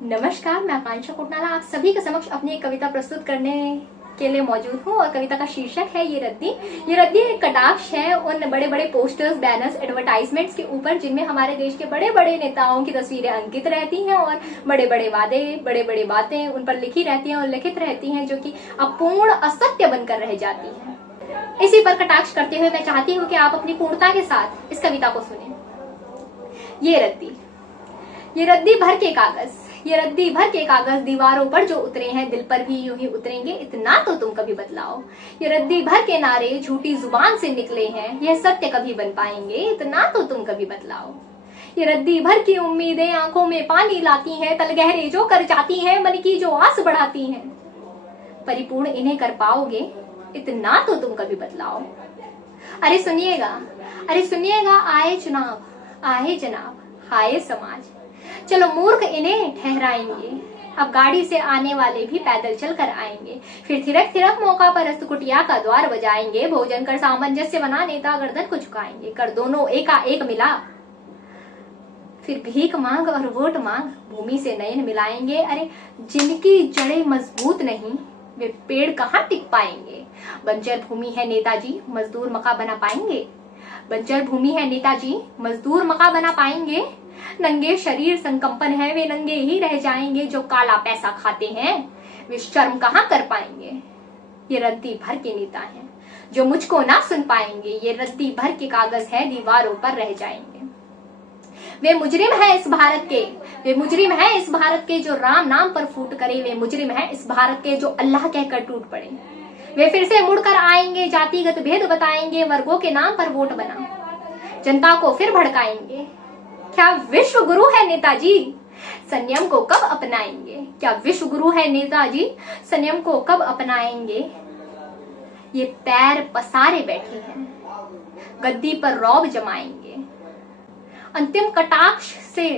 नमस्कार, मैं आकांक्षा कोटनाला आप सभी के समक्ष अपनी एक कविता प्रस्तुत करने के लिए मौजूद हूँ और कविता का शीर्षक है ये रद्दी। ये रद्दी एक कटाक्ष है उन बड़े बड़े पोस्टर्स, बैनर्स, एडवर्टाइजमेंट्स के ऊपर जिनमें हमारे देश के बड़े बड़े नेताओं की तस्वीरें अंकित रहती हैं और बड़े बड़े वादे, बड़े बड़े बातें उन पर लिखी रहती हैं और लिखित रहती हैं, जो कि अपूर्ण, असत्य बनकर रह जाती हैं। इसी पर कटाक्ष करते हुए मैं चाहती हूँ कि आप अपनी पूर्णता के साथ इस कविता को सुने। ये रद्दी। ये रद्दी भर के कागज, ये रद्दी भर के कागज दीवारों पर जो उतरे हैं, दिल पर भी यूं ही उतरेंगे, इतना तो तुम कभी बतलाओ। ये रद्दी भर के नारे झूठी जुबान से निकले हैं, यह सत्य कभी बन पाएंगे, इतना तो तुम कभी बतलाओ। ये रद्दी भर की उम्मीदें आंखों में पानी लाती हैं, तल गहरे जो कर जाती हैं, मन की जो आस बढ़ाती हैं, परिपूर्ण इन्हें कर पाओगे, इतना तो तुम कभी बतलाओ। अरे सुनिएगा, आए चुनाव, आए जनाब, हाय समाज, चलो मूर्ख इन्हें ठहराएंगे, अब गाड़ी से आने वाले भी पैदल चल कर आएंगे, फिर थिरक थिरक मौका परस्त कुटिया का द्वार बजाएंगे, भोजन कर सामंजस्य बना नेता गर्दन को झुकाएंगे, कर दोनों एकाएक मिला, फिर भीख मांग और वोट मांग, भूमि से नयन मिलाएंगे। अरे जिनकी जड़ें मजबूत नहीं वे पेड़ कहाँ टिक पाएंगे, बंजर भूमि है नेताजी, मजदूर मका बना पाएंगे, बंजर भूमि है नेताजी, मजदूर मका बना पाएंगे, नंगे शरीर संकंपन है, वे नंगे ही रह जाएंगे, जो काला पैसा खाते हैं वे शर्म कहाँ कर पाएंगे। ये रद्दी भर के नेता हैं जो मुझको ना सुन पाएंगे, ये रद्दी भर के कागज है दीवारों पर रह जाएंगे। वे मुजरिम है इस भारत के, वे मुजरिम है इस भारत के, जो राम नाम पर फूट करे, वे मुजरिम है इस भारत के, जो अल्लाह कहकर टूट पड़े। वे फिर से मुड़कर आएंगे, जातिगत भेद बताएंगे, वर्गों के नाम पर वोट बना जनता को फिर भड़काएंगे। क्या विश्व गुरु है नेताजी, संयम को कब अपनाएंगे, क्या विश्व गुरु है नेताजी, संयम को कब अपनाएंगे। ये पैर पसारे बैठे हैं, गद्दी पर रौब जमाएंगे। अंतिम कटाक्ष से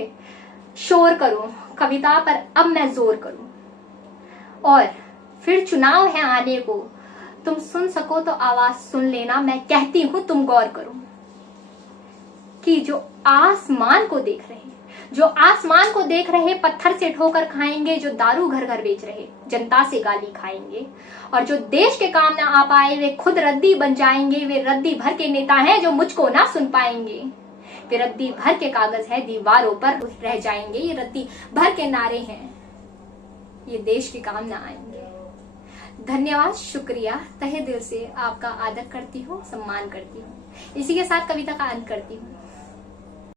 शोर करूं, कविता पर अब मैं जोर करूं, और फिर चुनाव है आने को, तुम सुन सको तो आवाज सुन लेना, मैं कहती हूं तुम गौर करो। कि जो आसमान को देख रहे, जो आसमान को देख रहे पत्थर से ठोकर खाएंगे, जो दारू घर घर बेच रहे जनता से गाली खाएंगे, और जो देश के काम ना आ पाए वे खुद रद्दी बन जाएंगे। वे रद्दी भर के नेता हैं जो मुझको ना सुन पाएंगे, वे रद्दी भर के कागज है दीवारों पर रह जाएंगे। ये रद्दी भर के नारे हैं, ये देश के काम ना आएंगे। धन्यवाद, शुक्रिया, तहे दिल से आपका आदर करती हूँ, सम्मान करती हूँ। इसी के साथ कविता का अंत करती हूँ।